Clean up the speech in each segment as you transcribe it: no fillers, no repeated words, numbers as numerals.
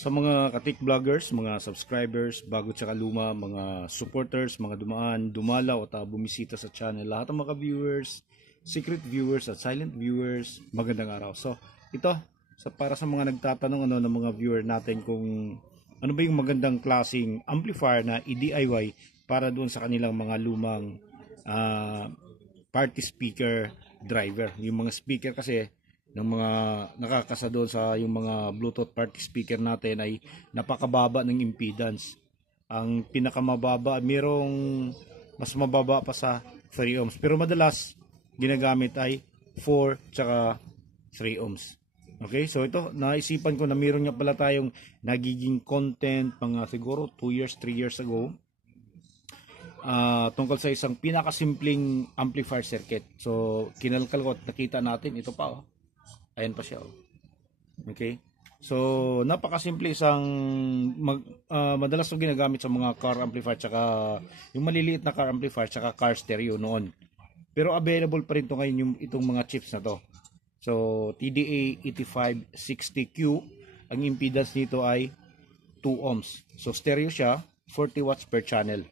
Sa mga katik vloggers, mga subscribers, bago tsaka luma, mga supporters, mga dumaan, dumalaw at bumisita sa channel, lahat ng mga viewers, secret viewers at silent viewers, magandang araw. So, ito, para sa mga nagtatanong ng mga viewer natin kung ano ba yung magandang klaseng amplifier na i-DIY para doon sa kanilang mga lumang party speaker driver. Yung mga speaker kasi ng mga nakakasa doon sa yung mga Bluetooth party speaker natin ay napakababa ng impedance. Ang pinakamababa, merong mas mababa pa sa 3 ohms. Pero madalas ginagamit ay 4 tsaka 3 ohms. Okay, so ito, naisipan ko na meron nga pala tayong nagiging content mga siguro 2 years, 3 years ago. Tungkol sa isang pinakasimpleng amplifier circuit. So, kinalkal ko at nakita natin, ito pa oh. Ayan pa siya oh. Okay? So, napakasimple isang madalas ito ginagamit sa mga car amplifier tsaka yung maliliit na car amplifier tsaka car stereo noon. Pero available pa rin ito ngayon itong mga chips na to. So, TDA 8560Q, ang impedance nito ay 2 ohms. So, stereo siya, 40 watts per channel.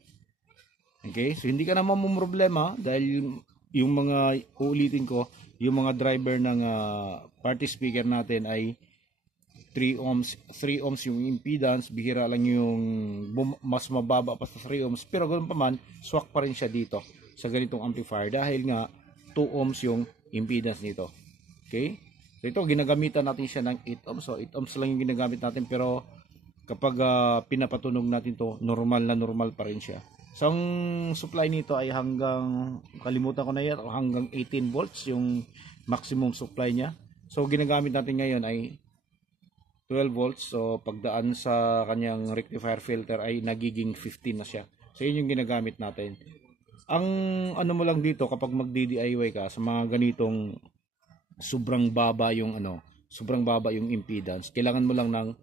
Okay? So, hindi ka naman problema dahil yung mga, uulitin ko, yung mga driver ng party speaker natin ay 3 ohms yung impedance, bihira lang yung mas mababa pa sa 3 ohms, pero ganoon pa man, swak pa rin siya dito sa ganitong amplifier dahil nga 2 ohms yung impedance nito. Okay? So ito, ginagamitan natin siya ng 8 ohms. So 8 ohms lang yung ginagamit natin, pero kapag pinapatunog natin to, normal na normal pa rin siya. So ang supply nito ay hanggang, kalimutan ko na yan, hanggang 18 volts yung maximum supply niya. So ginagamit natin ngayon ay 12 volts. So pagdaan sa kanyang rectifier filter ay nagiging 15 na siya. So yun yung ginagamit natin. Ang ano mo lang dito kapag mag-DIY ka sa mga ganitong sobrang baba yung impedance, kailangan mo lang ng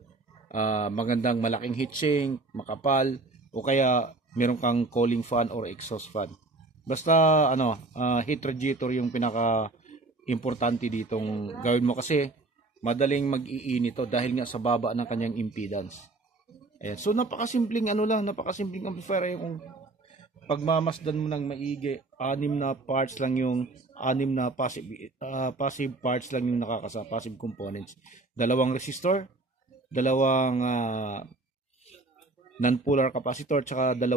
magandang malaking heatsink, makapal, o kaya meron kang cooling fan or exhaust fan. Basta heat radiator yung pinaka importante ditong gawin mo kasi madaling mag-iinit ito dahil nga sa baba ng kanyang impedance. Ayan. So napakasimpleng napakasimpleng amplifier yung pagmamasdan mo ng maigi, 6 na parts lang yung 6 na passive parts lang yung nakakasa, passive components. 2 resistor, 2 non-polar capacitor, tsaka 2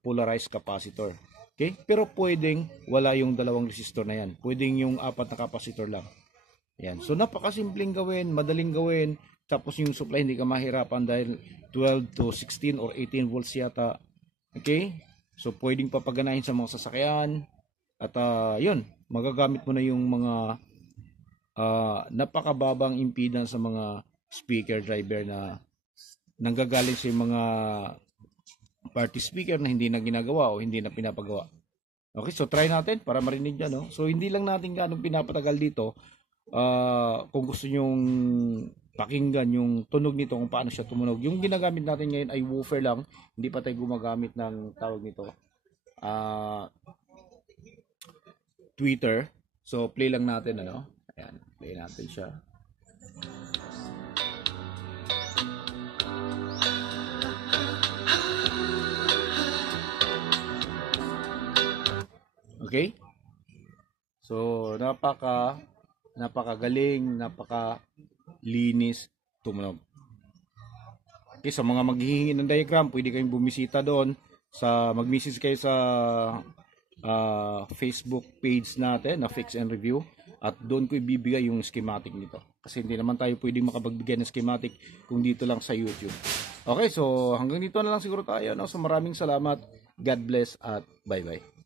polarized capacitor. Okay? Pero pwedeng wala yung 2 resistor na yan. Pwedeng yung 4 na capacitor lang. Yan. So napakasimpleng gawin, madaling gawin. Tapos yung supply hindi ka mahirapan dahil 12 to 16 or 18 volts yata. Okay? So pwedeng papaganahin sa mga sasakyan. At yun, magagamit mo na yung mga napakababang impedance sa mga speaker driver na nanggagaling sa mga party speaker na hindi na ginagawa o hindi na pinapagawa. Okay, so try natin para marinig nyo, no? So hindi lang natin ganong pinapatagal dito. Kung gusto nyong pakinggan yung tunog nito, kung paano siya tumunog. Yung ginagamit natin ngayon ay woofer lang. Hindi pa tayo gumagamit ng tawag nito tweeter. So play lang natin, Ayan, play natin siya. Okay? So, napakagaling, napakalinis tumunog. Okay, sa mga maghihingi ng diagram, pwede kayong bumisita doon mag-message kayo sa Facebook page natin na Fix and Review at doon ko ibibigay yung schematic nito. Kasi hindi naman tayo pwedeng makapagbigay ng schematic kung dito lang sa YouTube. Okay, so hanggang dito na lang siguro tayo, So maraming salamat. God bless at bye-bye.